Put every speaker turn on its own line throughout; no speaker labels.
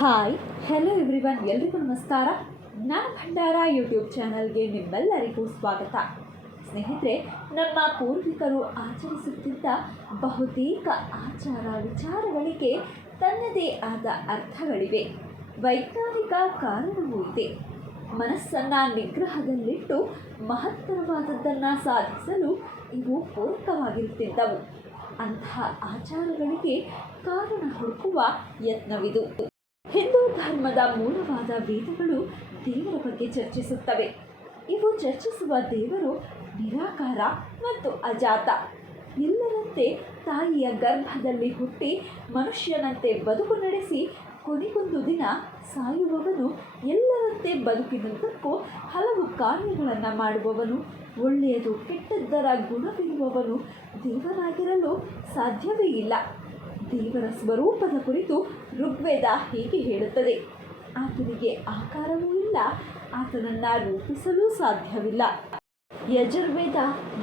Hi hello everyone ಎಲ್ರಿಗೂ ನಮಸ್ಕಾರ. ಜ್ಞಾನ ಭಂಡಾರ ಯೂಟ್ಯೂಬ್ ಚಾನಲ್ಗೆ ನಿಮ್ಮೆಲ್ಲರಿಗೂ ಸ್ವಾಗತ. ಸ್ನೇಹಿತರೆ, ನಮ್ಮ ಪೂರ್ವಿಕರು ಆಚರಿಸುತ್ತಿದ್ದ ಬಹುತೇಕ ಆಚಾರ ವಿಚಾರಗಳಿಗೆ ತನ್ನದೇ ಆದ ಅರ್ಥಗಳಿವೆ. ವೈಜ್ಞಾನಿಕ ಕಾರಣವೂ ಇದೆ. ಮನಸ್ಸನ್ನು ನಿಗ್ರಹದಲ್ಲಿಟ್ಟು ಮಹತ್ತರವಾದದ್ದನ್ನು ಸಾಧಿಸಲು ಇವು ಪೂರಕವಾಗಿರುತ್ತಿದ್ದವು. ಅಂತಹ ಆಚಾರಗಳಿಗೆ ಕಾರಣ ಹುಡುಕುವ ಯತ್ನವಿದು. ಹಿಂದೂ ಧರ್ಮದ ಮೂಲವಾದ ವೇದಗಳು ದೇವರ ಬಗ್ಗೆ ಚರ್ಚಿಸುತ್ತವೆ. ಇವು ಚರ್ಚಿಸುವ ದೇವರು ನಿರಾಕಾರ ಮತ್ತು ಅಜಾತ. ಎಲ್ಲರಂತೆ ತಾಯಿಯ ಗರ್ಭದಲ್ಲಿ ಹುಟ್ಟಿ ಮನುಷ್ಯನಂತೆ ಬದುಕು ನಡೆಸಿ ಕೊನೆಗೊಂದು ದಿನ ಸಾಯುವವನು ಎಲ್ಲರಂತೆ ಬದುಕಿನುದ್ದಕ್ಕೂ ಹಲವು ಕಾರ್ಯಗಳನ್ನು ಮಾಡುವವನು, ಒಳ್ಳೆಯದು ಕೆಟ್ಟದ್ದರ ಗುಣವಿರುವವನು ದೇವರಾಗಿರಲು ಸಾಧ್ಯವೇ ಇಲ್ಲ. ದೇವರ ಸ್ವರೂಪದ ಕುರಿತು ಋಗ್ವೇದ ಹೀಗೆ ಹೇಳುತ್ತದೆ. ಆತನಿಗೆ ಆಕಾರವೂ ಇಲ್ಲ, ಆತನನ್ನು ರೂಪಿಸಲು ಸಾಧ್ಯವಿಲ್ಲ. ಯಜುರ್ವೇದ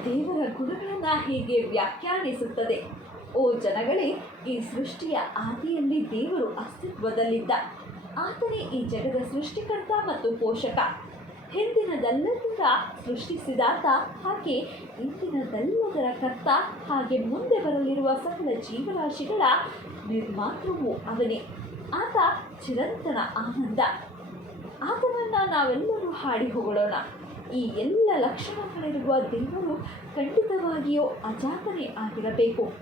ದೇವರ ಗುಣಗಳನ್ನು ಹೀಗೆ ವ್ಯಾಖ್ಯಾನಿಸುತ್ತದೆ. ಓ ಜನಗಳೇ, ಈ ಸೃಷ್ಟಿಯ ಆದಿಯಲ್ಲಿ ದೇವರು ಅಸ್ತಿತ್ವದಲ್ಲಿದ್ದ. ಆತನೇ ಈ ಜಗದ ಸೃಷ್ಟಿಕರ್ತ ಮತ್ತು ಪೋಷಕ. ಹಿಂದಿನದೆಲ್ಲದರ ಸೃಷ್ಟಿಸಿದಾತ ಹಾಗೆ ಇಂದಿನದೆಲ್ಲದರ ಕರ್ತ, ಹಾಗೆ ಮುಂದೆ ಬರಲಿರುವ ಸಕಲ ಜೀವರಾಶಿಗಳ ನಿರ್ಮಾತೃವು ಅವನೇ. ಆತ ಚಿರಂತನ ಆನಂದ. ಆತನನ್ನು ನಾವೆಲ್ಲರೂ ಹಾಡಿ ಹೊಗಳೋಣ. ಈ ಎಲ್ಲ ಲಕ್ಷಣಗಳಿರುವ ದೇವರು ಖಂಡಿತವಾಗಿಯೂ ಅಜಾತನೇ ಆಗಿರಬೇಕು.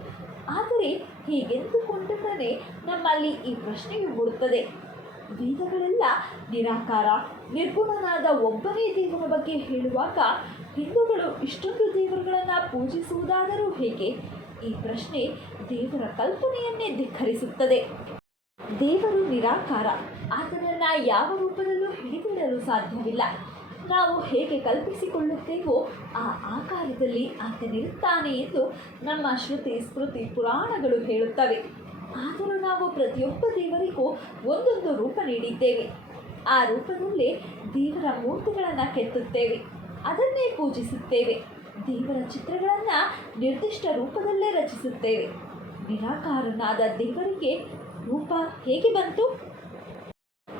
ಆದರೆ ಹೀಗೆಂದುಕೊಂಡರೆ ನಮ್ಮಲ್ಲಿ ಈ ಪ್ರಶ್ನೆಯು ಮೂಡುತ್ತದೆ. ವೇದಗಳೆಲ್ಲ ನಿರಾಕಾರ, ನಿರ್ಗುಣನಾದ ಒಬ್ಬನೇ ದೇವರ ಬಗ್ಗೆ ಹೇಳುವಾಗ ಹಿಂದೂಗಳು ಇಷ್ಟೊಂದು ದೇವರುಗಳನ್ನು ಪೂಜಿಸುವುದಾದರೂ ಹೇಗೆ? ಈ ಪ್ರಶ್ನೆ ದೇವರ ಕಲ್ಪನೆಯನ್ನೇ ಧಿಕ್ಕರಿಸುತ್ತದೆ. ದೇವರು ನಿರಾಕಾರ, ಆತನನ್ನು ಯಾವ ರೂಪದಲ್ಲೂ ಹಿಡಿದಿಡಲು ಸಾಧ್ಯವಿಲ್ಲ. ನಾವು ಹೇಗೆ ಕಲ್ಪಿಸಿಕೊಳ್ಳುತ್ತೇವೋ ಆ ಆಕಾರದಲ್ಲಿ ಆತನಿರುತ್ತಾನೆ ಎಂದು ನಮ್ಮ ಶ್ರುತಿ, ಸ್ಮೃತಿ, ಪುರಾಣಗಳು ಹೇಳುತ್ತವೆ. ಆದರೂ ನಾವು ಪ್ರತಿಯೊಬ್ಬ ದೇವರಿಗೂ ಒಂದೊಂದು ರೂಪ ನೀಡಿದ್ದೇವೆ. ಆ ರೂಪದಲ್ಲೇ ದೇವರ ಮೂರ್ತಿಗಳನ್ನು ಕೆತ್ತುತ್ತೇವೆ. ಅದನ್ನೇ ಪೂಜಿಸುತ್ತೇವೆ. ದೇವರ ಚಿತ್ರಗಳನ್ನು ನಿರ್ದಿಷ್ಟ ರೂಪದಲ್ಲೇ ರಚಿಸುತ್ತೇವೆ. ನಿರಾಕಾರನಾದ ದೇವರಿಗೆ ರೂಪ ಹೇಗೆ ಬಂತು?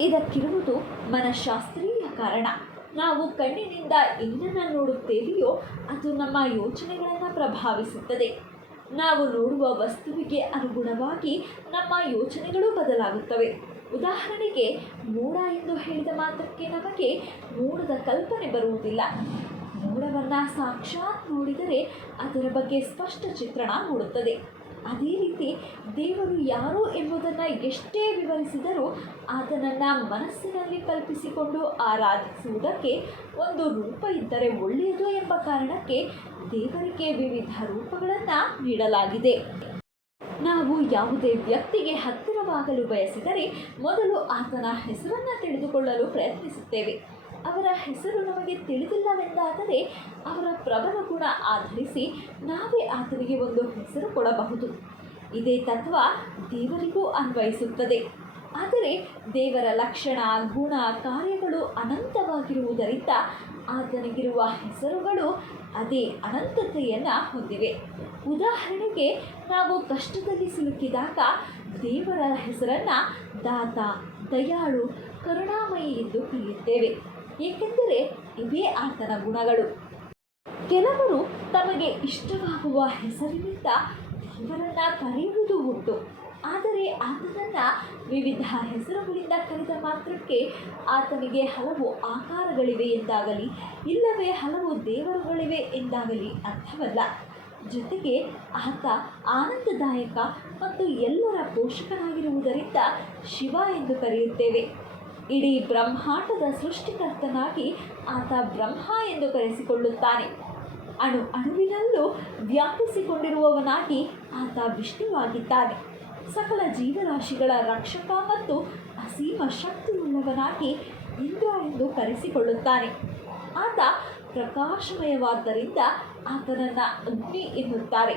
ಇದಕ್ಕಿರುವುದು ಮನಃಶಾಸ್ತ್ರೀಯ ಕಾರಣ. ನಾವು ಕಣ್ಣಿನಿಂದ ಏನನ್ನು ನೋಡುತ್ತೇವೆಯೋ ಅದು ನಮ್ಮ ಯೋಚನೆಗಳನ್ನು ಪ್ರಭಾವಿಸುತ್ತದೆ. ನಾವು ನೋಡುವ ವಸ್ತುವಿಗೆ ಅನುಗುಣವಾಗಿ ನಮ್ಮ ಯೋಚನೆಗಳು ಬದಲಾಗುತ್ತವೆ. ಉದಾಹರಣೆಗೆ, ಮೋಡ ಎಂದು ಹೇಳಿದ ಮಾತ್ರಕ್ಕೆ ನಮಗೆ ಮೋಡದ ಕಲ್ಪನೆ ಬರುವುದಿಲ್ಲ. ಮೋಡವನ್ನು ಸಾಕ್ಷಾತ್ ನೋಡಿದರೆ ಅದರ ಬಗ್ಗೆ ಸ್ಪಷ್ಟ ಚಿತ್ರಣ ಮೂಡುತ್ತದೆ. ಅದೇ ರೀತಿ ದೇವರು ಯಾರು ಎಂಬುದನ್ನು ಎಷ್ಟೇ ವಿವರಿಸಿದರೂ ಆತನನ್ನು ಮನಸ್ಸಿನಲ್ಲಿ ಕಲ್ಪಿಸಿಕೊಂಡು ಆರಾಧಿಸುವುದಕ್ಕೆ ಒಂದು ರೂಪ ಇದ್ದರೆ ಒಳ್ಳೆಯದು ಎಂಬ ಕಾರಣಕ್ಕೆ ದೇವರಿಗೆ ವಿವಿಧ ರೂಪಗಳನ್ನು ನೀಡಲಾಗಿದೆ. ನಾವು ಯಾವುದೇ ವ್ಯಕ್ತಿಗೆ ಹತ್ತಿರವಾಗಲು ಬಯಸಿದರೆ ಮೊದಲು ಆತನ ಹೆಸರನ್ನು ತಿಳಿದುಕೊಳ್ಳಲು ಪ್ರಯತ್ನಿಸುತ್ತೇವೆ. ಅವರ ಹೆಸರು ನಮಗೆ ತಿಳಿದಿಲ್ಲವೆಂದಾದರೆ ಅವರ ಪ್ರಬಲ ಗುಣ ಆಧರಿಸಿ ನಾವೇ ಆತನಿಗೆ ಒಂದು ಹೆಸರು ಕೊಡಬಹುದು. ಇದೇ ತತ್ವ ದೇವರಿಗೂ ಅನ್ವಯಿಸುತ್ತದೆ. ಆದರೆ ದೇವರ ಲಕ್ಷಣ, ಗುಣ, ಕಾರ್ಯಗಳು ಅನಂತವಾಗಿರುವುದರಿಂದ ಆತನಿಗಿರುವ ಹೆಸರುಗಳು ಅದೇ ಅನಂತತೆಯನ್ನು ಹೊಂದಿವೆ. ಉದಾಹರಣೆಗೆ, ನಾವು ಕಷ್ಟದಲ್ಲಿ ಸಿಲುಕಿದಾಗ ದೇವರ ಹೆಸರನ್ನು ದಾತ, ದಯಾಳು, ಕರುಣಾಮಯಿ ಎಂದು ಕರೆಯುತ್ತೇವೆ. ಏಕೆಂದರೆ ಇವೇ ಆತನ ಗುಣಗಳು. ಕೆಲವರು ತಮಗೆ ಇಷ್ಟವಾಗುವ ಹೆಸರಿನಿಂದ ದೇವರನ್ನ ಕರೆಯುವುದು ಉಂಟು. ಆದರೆ ಆತನನ್ನು ವಿವಿಧ ಹೆಸರುಗಳಿಂದ ಕರೆದ ಮಾತ್ರಕ್ಕೆ ಆತನಿಗೆ ಹಲವು ಆಕಾರಗಳಿವೆ ಎಂದಾಗಲಿ, ಇಲ್ಲವೇ ಹಲವು ದೇವರುಗಳಿವೆ ಎಂದಾಗಲಿ ಅರ್ಥವಲ್ಲ. ಜೊತೆಗೆ ಆತ ಆನಂದದಾಯಕ ಮತ್ತು ಎಲ್ಲರ ಪೋಷಕನಾಗಿರುವುದರಿಂದ ಶಿವ ಎಂದು ಕರೆಯುತ್ತೇವೆ. ಇಡೀ ಬ್ರಹ್ಮಾಂಡದ ಸೃಷ್ಟಿಕರ್ತನಾಗಿ ಆತ ಬ್ರಹ್ಮ ಎಂದು ಕರೆಸಿಕೊಳ್ಳುತ್ತಾನೆ. ಅಣು ಅಣುವಿನಲ್ಲೂ ವ್ಯಾಪಿಸಿಕೊಂಡಿರುವವನಾಗಿ ಆತ ವಿಷ್ಣುವಾಗಿದ್ದಾನೆ. ಸಕಲ ಜೀವರಾಶಿಗಳ ರಕ್ಷಕ ಮತ್ತು ಅಸೀಮ ಶಕ್ತಿಯುಳ್ಳವನಾಗಿ ಇಂದ್ರ ಎಂದು ಕರೆಸಿಕೊಳ್ಳುತ್ತಾನೆ. ಆತ ಪ್ರಕಾಶಮಯವಾದ್ದರಿಂದ ಆತನನ್ನು ಅಗ್ನಿ ಎನ್ನುತ್ತಾರೆ.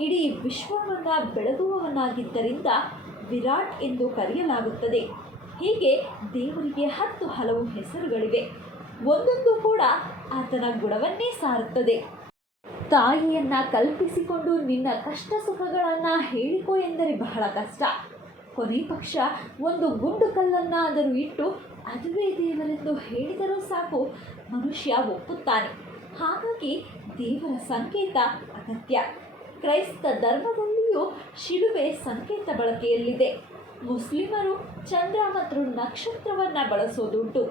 ಇಡೀ ವಿಶ್ವವನ್ನು ಬೆಳಗುವವನಾಗಿದ್ದರಿಂದ ವಿರಾಟ್ ಎಂದು ಕರೆಯಲಾಗುತ್ತದೆ. ಹೀಗೆ ದೇವರಿಗೆ ಹತ್ತು ಹಲವು ಹೆಸರುಗಳಿವೆ. ಒಂದೊಂದು ಕೂಡ ಆತನ ಗುಣವನ್ನೇ ಸಾರುತ್ತದೆ. ತಾಯಿಯನ್ನ ಕಲ್ಪಿಸಿಕೊಂಡು ನಿನ್ನ ಕಷ್ಟ ಸುಖಗಳನ್ನು ಹೇಳಿಕೊ ಎಂದರೆ ಬಹಳ ಕಷ್ಟ. ಕೊನೆ ಪಕ್ಷ ಒಂದು ಗುಂಡು ಕಲ್ಲನ್ನಾದರೂ ಇಟ್ಟು ಅದುವೇ ದೇವರೆಂದು ಹೇಳಿದರೂ ಸಾಕು ಮನುಷ್ಯ ಒಪ್ಪುತ್ತಾನೆ. ಹಾಗಾಗಿ ದೇವರ ಸಂಕೇತ ಅಗತ್ಯ. ಕ್ರೈಸ್ತ ಧರ್ಮದಲ್ಲಿಯೂ ಶಿಲುಬೆ ಸಂಕೇತ ಬಳಕೆಯಲ್ಲಿದೆ. ಮುಸ್ಲಿಮರು ಚಂದ್ರ ಮತ್ತು ನಕ್ಷತ್ರವನ್ನು ಬಳಸೋದುಂಟು.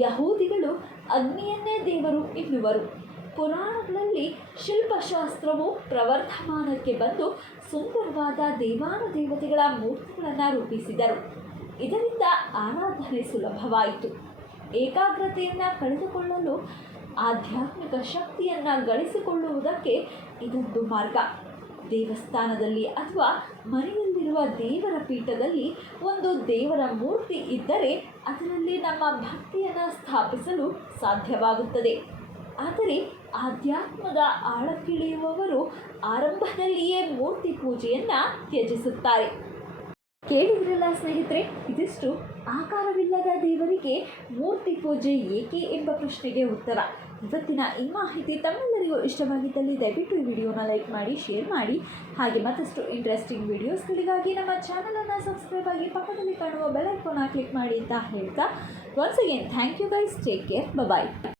ಯಹೂದಿಗಳು ಅಗ್ನಿಯನ್ನೇ ದೇವರು ಎನ್ನುವರು. ಪುರಾಣಗಳಲ್ಲಿ ಶಿಲ್ಪಶಾಸ್ತ್ರವು ಪ್ರವರ್ಧಮಾನಕ್ಕೆ ಬಂದು ಸುಂದರವಾದ ದೇವಾನುದೇವತೆಗಳ ಮೂರ್ತಿಗಳನ್ನು ರೂಪಿಸಿದರು. ಇದರಿಂದ ಆರಾಧನೆ ಸುಲಭವಾಯಿತು. ಏಕಾಗ್ರತೆಯನ್ನು ಕಳೆದುಕೊಳ್ಳಲು ಆಧ್ಯಾತ್ಮಿಕ ಶಕ್ತಿಯನ್ನು ಗಳಿಸಿಕೊಳ್ಳುವುದಕ್ಕೆ ಇದೊಂದು ಮಾರ್ಗ. ದೇವಸ್ಥಾನದಲ್ಲಿ ಅಥವಾ ಮನೆಯಲ್ಲಿರುವ ದೇವರ ಪೀಠದಲ್ಲಿ ಒಂದು ದೇವರ ಮೂರ್ತಿ ಇದ್ದರೆ ಅದರಲ್ಲಿ ನಮ್ಮ ಭಕ್ತಿಯನ್ನು ಸ್ಥಾಪಿಸಲು ಸಾಧ್ಯವಾಗುತ್ತದೆ. ಆದರೆ ಆಧ್ಯಾತ್ಮದ ಆಳಕ್ಕಿಳಿಯುವವರು ಆರಂಭದಲ್ಲಿಯೇ ಮೂರ್ತಿ ಪೂಜೆಯನ್ನು ತ್ಯಜಿಸುತ್ತಾರೆ. ಕೇಳಿದ್ರಲ್ಲ ಸ್ನೇಹಿತರೆ, ಇದಿಷ್ಟು ಆಕಾರವಿಲ್ಲದ ದೇವರಿಗೆ ಮೂರ್ತಿ ಪೂಜೆ ಏಕೆ ಎಂಬ ಪ್ರಶ್ನೆಗೆ ಉತ್ತರ. ಇವತ್ತಿನ ಈ ಮಾಹಿತಿ ತಮ್ಮೆಲ್ಲರಿಗೂ ಇಷ್ಟವಾಗಿದ್ದಲ್ಲಿ ದಯವಿಟ್ಟು ಈ ವಿಡಿಯೋನ ಲೈಕ್ ಮಾಡಿ, ಶೇರ್ ಮಾಡಿ. ಹಾಗೆ ಮತ್ತಷ್ಟು ಇಂಟ್ರೆಸ್ಟಿಂಗ್ ವಿಡಿಯೋಸ್ಗಳಿಗಾಗಿ ನಮ್ಮ ಚಾನಲನ್ನು ಸಬ್ಸ್ಕ್ರೈಬ್ ಆಗಿ ಪಕ್ಕದಲ್ಲಿ ಕಾಣುವ ಬೆಲ್ ಐಕೋನ ಕ್ಲಿಕ್ ಮಾಡಿ ಅಂತ ಹೇಳ್ತಾ once again thank you guys take care bye